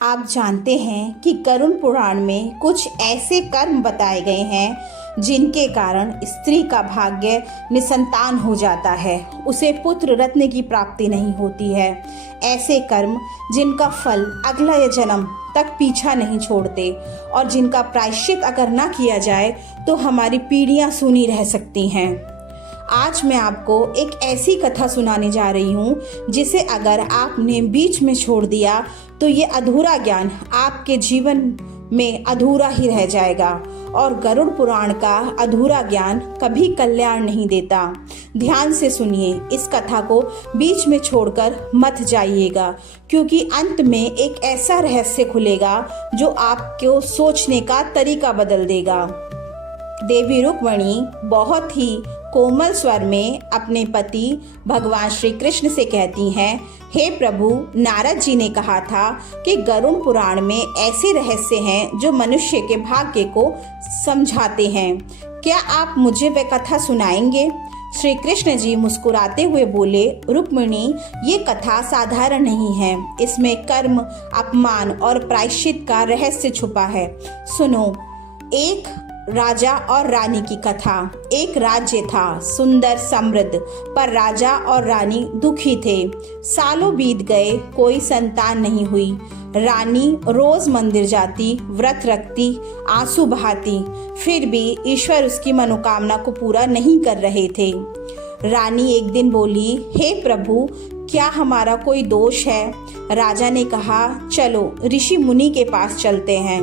आप जानते हैं कि गरुड़ पुराण में कुछ ऐसे कर्म बताए गए हैं जिनके कारण स्त्री का भाग्य निसंतान हो जाता है, उसे पुत्र रत्न की प्राप्ति नहीं होती है। ऐसे कर्म जिनका फल अगला जन्म तक पीछा नहीं छोड़ते और जिनका प्रायश्चित अगर ना किया जाए तो हमारी पीढ़ियां सूनी रह सकती हैं। आज मैं आपको एक ऐसी कथा सुनाने जा रही हूँ जिसे अगर आपने बीच में छोड़ दिया तो ये अधूरा ज्ञान आपके जीवन में अधूरा ही रह जाएगा और गरुड़ पुराण का अधूरा ज्ञान कभी कल्याण नहीं देता। ध्यान से सुनिए, इस कथा को बीच में छोड़कर मत जाइएगा, क्योंकि अंत में एक ऐसा रहस्य खुलेगा जो आपको सोचने का तरीका बदल देगा। देवी रुक्मिणी बहुत ही कोमल स्वर में अपने पति भगवान श्री कृष्ण से कहती हैं, हे प्रभु, नारद जी ने कहा था कि गरुड़ पुराण में ऐसे रहस्य हैं जो मनुष्य के भाग्य को समझाते हैं। क्या आप मुझे वह कथा सुनाएंगे? श्री कृष्ण जी मुस्कुराते हुए बोले, रुक्मिणी, ये कथा साधारण नहीं है। इसमें कर्म, अपमान और प्रायश्चित का रहस्य छुपा है। सुनो। एक राजा और रानी की कथा। एक राज्य था, सुंदर समृद्ध, पर राजा और रानी दुखी थे। सालों बीत गए, कोई संतान नहीं हुई। रानी रोज मंदिर जाती, व्रत रखती, आंसू बहाती, फिर भी ईश्वर उसकी मनोकामना को पूरा नहीं कर रहे थे। रानी एक दिन बोली, हे प्रभु, क्या हमारा कोई दोष है? राजा ने कहा, चलो ऋषि मुनि के पास चलते हैं।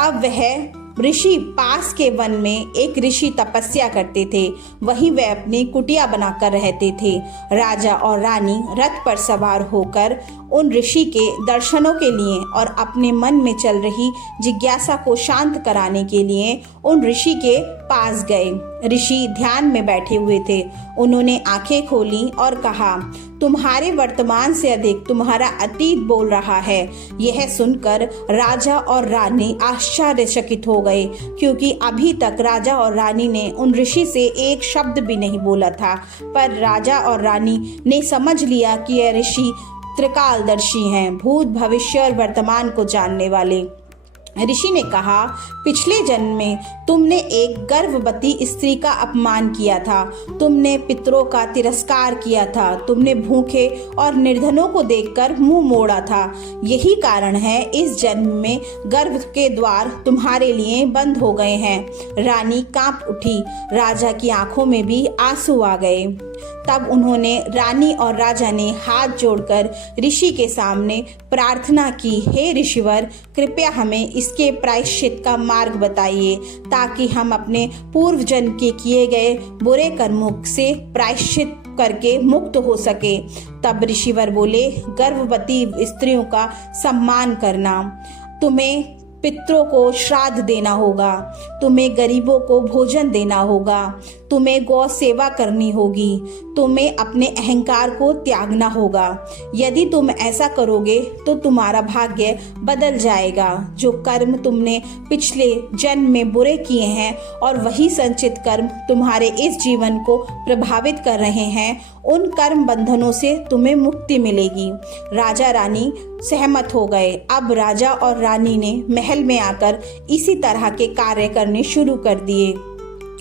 अब वह ऋषि पास के वन में एक ऋषि तपस्या करते थे, वहीं वे अपनी कुटिया बनाकर रहते थे। राजा और रानी रथ पर सवार होकर उन ऋषि के दर्शनों के लिए और अपने मन में चल रही जिज्ञासा को शांत कराने के लिए उन ऋषि के पास गए। ऋषि ध्यान में बैठे हुए थे। उन्होंने आंखें खोली और कहा, तुम्हारे वर्तमान से अधिक तुम्हारा अतीत बोल रहा है। यह सुनकर राजा और रानी आश्चर्यचकित हो गए, क्योंकि अभी तक राजा और रानी ने उन ऋषि से एक शब्द भी नहीं बोला था। पर राजा और रानी ने समझ लिया कि यह ऋषि त्रिकालदर्शी हैं, भूत, भविष्य और वर्तमान को जानने वाले। ऋषि ने कहा, पिछले जन्म में तुमने एक गर्भवती स्त्री का अपमान किया था, तुमने पितरों का तिरस्कार किया था, तुमने भूखे और निर्धनों को देखकर मुंह मोड़ा था। यही कारण है इस जन्म में गर्भ के द्वार तुम्हारे लिए बंद हो गए हैं। रानी कांप उठी, राजा की आंखों में भी आंसू आ गए। तब उन्होंने, रानी और राजा ने हाथ जोड़कर ऋषि के सामने प्रार्थना की, हे ऋषिवर, कृपया हमें इसके प्रायश्चित का मार्ग बताइए, ताकि हम अपने पूर्व जन्म के किए गए बुरे कर्मों से प्रायश्चित करके मुक्त हो सके। तब ऋषिवर बोले, गर्भवती स्त्रियों का सम्मान करना, तुम्हें पितरों को श्राद्ध देना होगा, तुम्हें गरीबों को भोजन देना होगा, तुम्हें गौ सेवा करनी होगी, तुम्हें अपने अहंकार को त्यागना होगा। यदि तुम ऐसा करोगे तो तुम्हारा भाग्य बदल जाएगा। जो कर्म तुमने पिछले जन्म में बुरे किए हैं और वही संचित कर्म तुम्हारे इस जीवन को प्रभावित कर रहे हैं, उन कर्म बंधनों से तुम्हें मुक्ति मिलेगी। राजा रानी सहमत हो गए। अब राजा और रानी ने महल में आकर इसी तरह के कार्य करने शुरू कर दिए।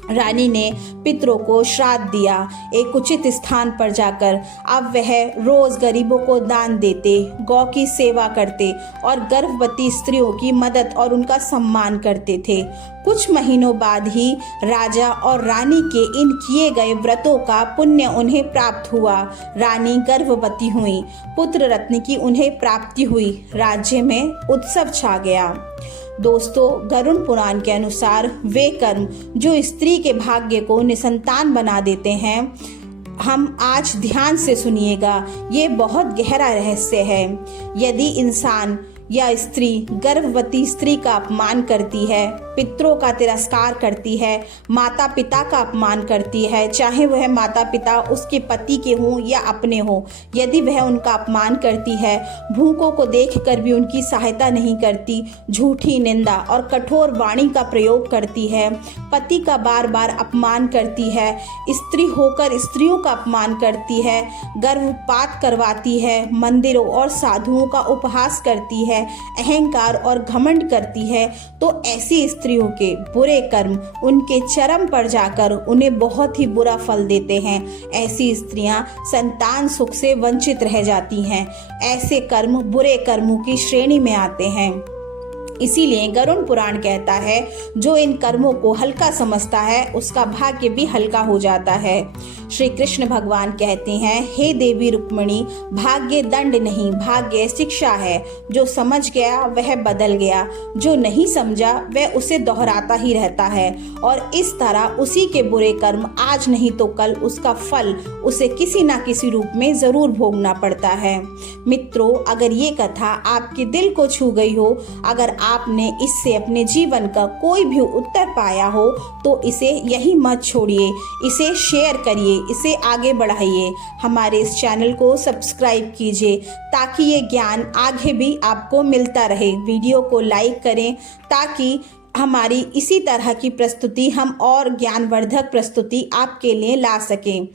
रानी ने पितरों को श्राद्ध दिया, एक उचित स्थान पर जाकर। अब वह रोज गरीबों को दान देते, गौ की सेवा करते और गर्भवती स्त्रियों की मदद और उनका सम्मान करते थे। कुछ महीनों बाद ही राजा और रानी के इन किए गए व्रतों का पुण्य उन्हें प्राप्त हुआ। रानी गर्भवती हुई, पुत्र रत्न की उन्हें प्राप्ति हुई। राज्य में उत्सव छा गया। दोस्तों, गरुड़ पुराण के अनुसार वे कर्म जो स्त्री के भाग्य को निसंतान बना देते हैं, हम आज ध्यान से सुनिएगा। ये बहुत गहरा रहस्य है। यदि इंसान यह स्त्री गर्भवती स्त्री का अपमान करती है, पितरों का तिरस्कार करती है, माता पिता का अपमान करती है, चाहे वह माता पिता उसके पति के हों या अपने हों। यदि वह उनका अपमान करती है, भूखों को देखकर भी उनकी सहायता नहीं करती, झूठी निंदा और कठोर वाणी का प्रयोग करती है, पति का बार बार अपमान करती है, स्त्री होकर स्त्रियों का अपमान करती है, गर्भपात करवाती है, मंदिरों और साधुओं का उपहास करती है, अहंकार और घमंड करती है, तो ऐसी स्त्रियों के बुरे कर्म उनके चरम पर जाकर उन्हें बहुत ही बुरा फल देते हैं। ऐसी स्त्रियां संतान सुख से वंचित रह जाती हैं। ऐसे कर्म बुरे कर्मों की श्रेणी में आते हैं। इसीलिए गरुड़ पुराण कहता है, जो इन कर्मों को हल्का समझता है उसका भाग्य भी हल्का हो जाता है। श्री कृष्ण भगवान कहते हैं, हे देवी रुक्मिणी, भाग्य दंड नहीं, भाग्य शिक्षा है। जो समझ गया वह बदल गया, जो नहीं समझा वह उसे दोहराता ही रहता है। और इस तरह उसी के बुरे कर्म आज नहीं तो कल उसका फल उसे किसी न किसी रूप में जरूर भोगना पड़ता है। मित्रों, अगर ये कथा आपके दिल को छू गई हो, अगर आपने इससे अपने जीवन का कोई भी उत्तर पाया हो, तो इसे यही मत छोड़िए, इसे शेयर करिए, इसे आगे बढ़ाइए। हमारे इस चैनल को सब्सक्राइब कीजिए ताकि ये ज्ञान आगे भी आपको मिलता रहे। वीडियो को लाइक करें ताकि हमारी इसी तरह की प्रस्तुति हम और ज्ञानवर्धक प्रस्तुति आपके लिए ला सकें।